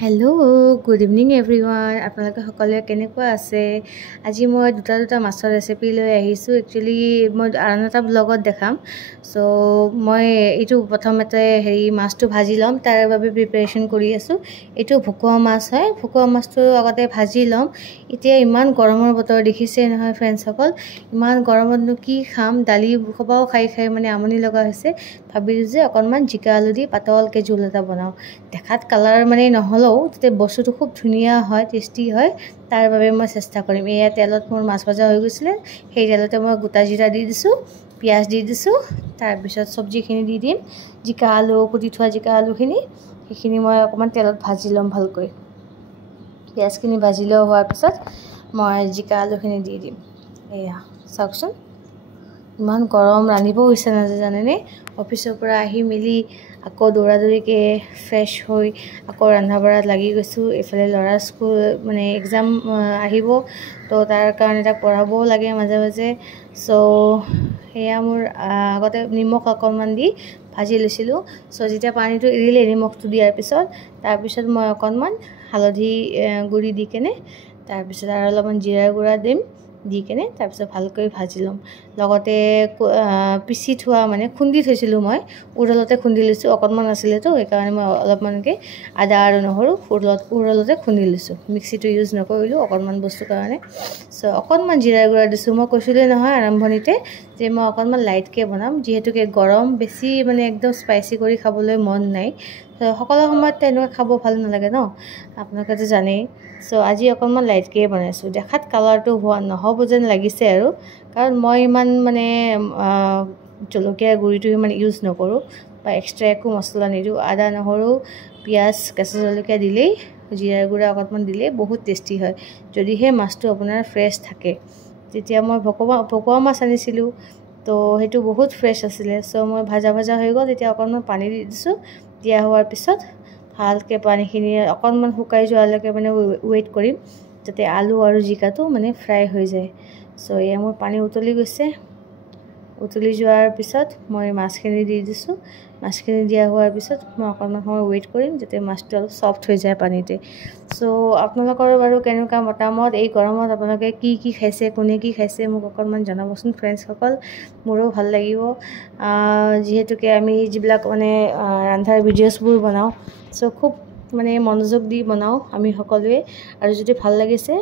hello' good evening everyone আপোনালোকে সকলোৱে কেনেকুৱা আছে আজি মই দুটা মাছৰ ৰেচিপি লৈ আহিছোঁ একচুৱেলি মই আন এটা ব্লগত দেখাম চ' মই এইটো প্ৰথমতে মাছটো ভাজি ল'ম তাৰ বাবে প্ৰিপাৰেশ্যন কৰি আছোঁ এইটো ভকুৱা মাছ হয় ভকুৱা মাছটো আগতে ভাজি ল'ম এতিয়া ইমান গৰমৰ বতৰ দেখিছে নহয় ফ্ৰেণ্ডসকল ইমান গৰমতনো কি খাম দালি খবাও খাই মানে আমনি লগা হৈছে ভাবিলোঁ যে অকণমান জিকা আলু দি পাতলকৈ জোল এটা বনাওঁ দেখাত কালাৰ মানে নহ'লেও তাতে বস্তুটো খুব ধুনীয়া হয় টেষ্টি হয় তাৰ বাবে মই চেষ্টা কৰিম এয়া তেলত মোৰ মাছ ভাজা হৈ গৈছিলে সেই তেলতে মই গোটা জিৰা দি দিছোঁ পিঁয়াজ দি দিছোঁ তাৰপিছত চব্জিখিনি দি দিম জিকা আলু কুটি থোৱা জিকা আলুখিনি সেইখিনি মই অকণমান তেলত ভাজি ল'ম ভালকৈ পিঁয়াজখিনি ভাজি লোৱা হোৱাৰ পিছত মই জিকা আলুখিনি দি দিম এয়া চাওকচোন ইমান গৰম ৰান্ধিবও ইচ্ছা নাযায় জানেনে অফিচৰ পৰা আহি মেলি আকৌ দৌৰাদৌৰিকৈ ফ্ৰেছ হৈ আকৌ ৰন্ধা বঢ়াত লাগি গৈছোঁ এইফালে ল'ৰা স্কুল মানে এক্সাম আহিব তো তাৰ কাৰণে তাক পঢ়াবও লাগে মাজে মাজে চ' সেয়া মোৰ আগতে নিমখ অকণমান দি ভাজি লৈছিলোঁ চ' যেতিয়া পানীটো এৰিলে নিমখটো দিয়াৰ পিছত তাৰপিছত মই অকণমান হালধি গুড়ি দি কেনে তাৰপিছত আৰু অলপমান জিৰাৰ গুড়া দিম দি কেনে তাৰপিছত ভালকৈ ভাজি ল'ম লগতে পিচি থোৱা মানে খুন্দি থৈছিলোঁ মই উৰলতে খুন্দি লৈছোঁ অকণমান আছিলেতো সেইকাৰণে মই অলপমানকৈ আদা আৰু নহৰু উৰলতে খুন্দি লৈছোঁ মিক্সিটো ইউজ নকৰিলোঁ অকণমান বস্তুৰ কাৰণে চ' অকণমান জিৰাৰ গুড়া দিছোঁ মই কৈছিলোঁ নহয় আৰম্ভণিতে যে মই অকণমান লাইটকৈ বনাম যিহেতুকে গৰম বেছি মানে একদম স্পাইচি কৰি খাবলৈ মন নাই সকলো সময়ত তেনেকুৱা খাব ভাল নালাগে ন আপোনালোকেতো জানেই চ' আজি অকণমান লাইটকৈ বনাইছোঁ দেখাত কালাৰটো নহ'ব যেন লাগিছে আৰু কাৰণ মই ইমান মানে জলকীয়া গুড়িটো ইমান ইউজ নকৰোঁ বা এক্সট্ৰা একো মছলা নিদিওঁ আদা নহৰু পিঁয়াজ কেঁচা জলকীয়া দিলেই জিৰাৰ গুড়া অকণমান দিলেই বহুত টেষ্টি হয় যদিহে মাছটো আপোনাৰ ফ্ৰেছ থাকে তেতিয়া মই ভকুৱা মাছ আনিছিলোঁ তো সেইটো বহুত ফ্ৰেছ আছিলে চ' মই ভাজা হৈ গ'ল এতিয়া অকণমান পানী দি দিছোঁ দিয়া হোৱাৰ পিছত ভালকৈ পানীখিনি অকণমান শুকাই যোৱালৈকে মানে ৱেইট কৰিম যাতে আলু আৰু জিকাটো মানে ফ্ৰাই হৈ যায় চ' এয়া মোৰ পানী উতলি গৈছে উতলি যোৱাৰ পিছত মই মাছখিনি দি দিছোঁ মাছখিনি দিয়া হোৱাৰ পিছত মই অকণমান সময় ৱেইট কৰিম যাতে মাছটো অলপ ছফ্ট হৈ যায় পানীতে চ' আপোনালোকৰ বাৰু কেনেকুৱা মতামত এই গৰমত আপোনালোকে কি খাইছে কোনে কি খাইছে মোক অকণমান জনাবচোন ফ্ৰেণ্ডছসকল মোৰো ভাল লাগিব যিহেতুকে আমি যিবিলাক মানে ৰন্ধাৰ ভিডিঅ'ছবোৰ বনাওঁ চ' খুব মানে মনোযোগ দি বনাওঁ আমি সকলোৱে আৰু যদি ভাল লাগিছে